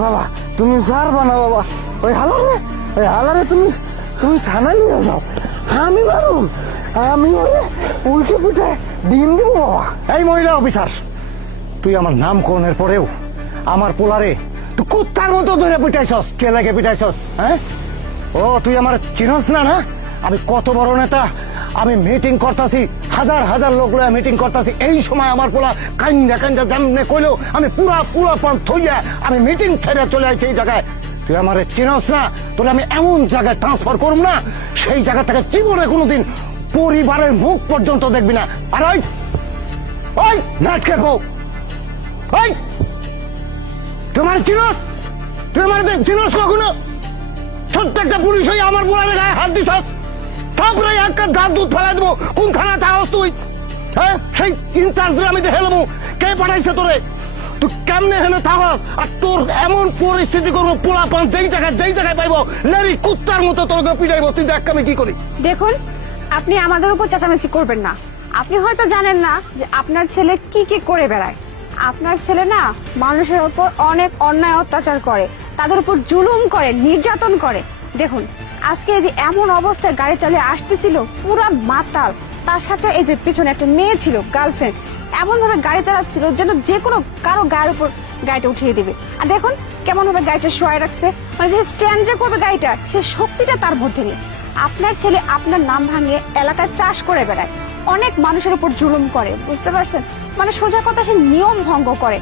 বাবা, তুমি ছাড়বা না বাবা, ওই হালারে ওই হালারে তুমি তুমি থানায় নিয়ে যাও। আমি মারুম আমি ওরে উল্টে পিঠে ডিম দিব বাবা। এই মহিলা অফিসার তুই আমার নাম করণের পরেও আমার পোলারে তুই কুত্তার মতো ধরে পিটাইছস। কে লাগে পিটাইছস হ্যাঁ ও তুই আমার চিনস না না? আমি কত বড় নেতা আমি মিটিং করতাছি, হাজার হাজার লোক লয়া মিটিং করতাছি। এই সময় আমার পোলা কাইন্দা কাইন্দা জামনে কইলেও আমি পুরা পুরা পান থইয়া আমি মিটিং ছেড়ে চলে আসছি এই জায়গায়। তুই আমার চিনস না, তোরে আমি এমন জায়গায় ট্রান্সফার করব না, সেই জায়গা থেকে জীবনে কোনোদিন পরিবারের মুখ পর্যন্ত দেখবি না। আর ওই ওই নাটকের বউ, ওই তোমার চিনস? তুই আমার চিনস কখনো? ছোট্ট একটা পুলিশ হয়ে আমার বোলারে গায়ে হাত দিছাস? তারপরে একটা দাঁত দুধ ফেলাই দেবো। কোন থানা তাহস তুই? হ্যাঁ? সেই ইনচার্জ আমি দেখে নেব। কে পাঠাইছে তোরে? তুই কেমনে হেনে তাহস আর তোর এমন পরিস্থিতি করব পোলা পান যেই জায়গায় যেই জায়গায় পাইবো, লেরি কুত্তার মতো তোকে পিটাইবো। তুই দেখ আমি কি করি। দেখুন, আপনি আমাদের উপর চেঁচামেচি করবেন না। আপনি হয়তো জানেন না যে আপনার ছেলে কি কি করে বেড়ায়। আপনার ছেলে না মানুষের উপর অনেক অন্যায় অত্যাচার করে, তাদের উপর জুলুম করে, নির্যাতন করে। দেখুন, আজকে এই যে এমন অবস্থায় গাড়ি চালিয়ে আসতেছিল, পুরো মাতাল। তার সাথে এই যে পিছনে একটা মেয়ে ছিল গার্লফ্রেন্ড এমন ভাবে গাড়ি চালাচ্ছিল যেন যে কোনো কারও গায়ের উপর গাড়িটা উঠিয়ে দিবে। আর দেখুন কেমন ভাবে গাড়িটা শোয়াই রাখছে। মানে যে স্ট্যান্ড যে করবে গাড়িটা, সে শক্তিটা তার মধ্যে নেই। আপনার ছেলে আপনার নাম ভাঙিয়ে এলাকায় চাষ করে বেড়ায়। অনেক মানুষের উপর জুলুম করে, বুঝতে পারছেন? মানে সোজা কথা, সে নিয়ম ভঙ্গ করে।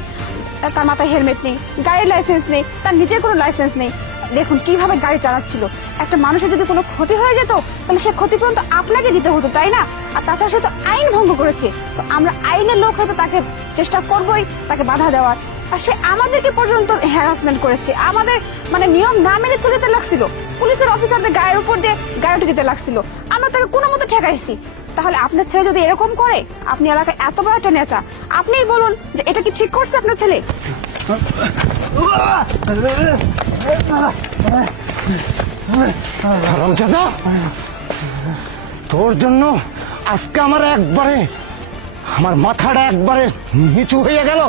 তার মাথায় হেলমেট নেই, গাড়ির লাইসেন্স নেই, তার নিজের কোনো লাইসেন্স নেই। দেখুন কীভাবে গাড়ি চালাচ্ছিল। একটা মানুষের যদি কোনো ক্ষতি হয়ে যেত, তাহলে সে ক্ষতিপূরণ তো আপনাকে দিতে হতো, তাই না? আর তাছাড়া সে তো আইন ভঙ্গ করেছে। তো আমরা আইনের লোক হয়তো তাকে চেষ্টা করবই, তাকে বাধা দেওয়ার। আর সে আমাদেরকে পর্যন্ত হ্যারাসমেন্ট করেছে। আমাদের মানে নিয়ম না মেনে চলিতে লাগছিল। পুলিশের অফিসারদের গায়ের উপর দিয়ে গাড়িটি দিতে লাগছিল। আমরা তাকে কোনো মতো ঠেকাইছি। তাহলে আপনার ছেলে যদি এরকম করে, আপনি এলাকায় এত বড় একটা নেতা, আপনিই বলুন যে এটা কি ঠিক করছে আপনার ছেলে? তোর জন্য আজকে আমার একবারে, আমার মাথাটা একবারে নিচু হয়ে গেল।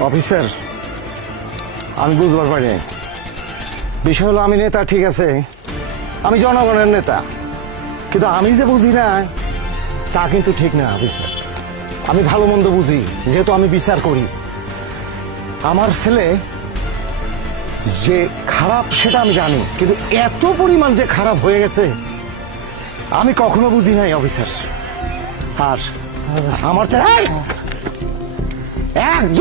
অফিসার, আমি বুঝবার পারি বিষয় হলো, আমি নেতা, ঠিক আছে। আমি জনগণের নেতা। কিন্তু আমি যে বুঝি না, তা কিন্তু ঠিক না, অফিসার। আমি ভালো মন্দ বুঝি, যেহেতু আমি বিচার করি। আমার ছেলে যে খারাপ সেটা আমি জানি, কিন্তু এত পরিমাণ যে খারাপ হয়ে গেছে, আমি কখনো বুঝি নাই, অফিসার আর আমার ছেলে! এক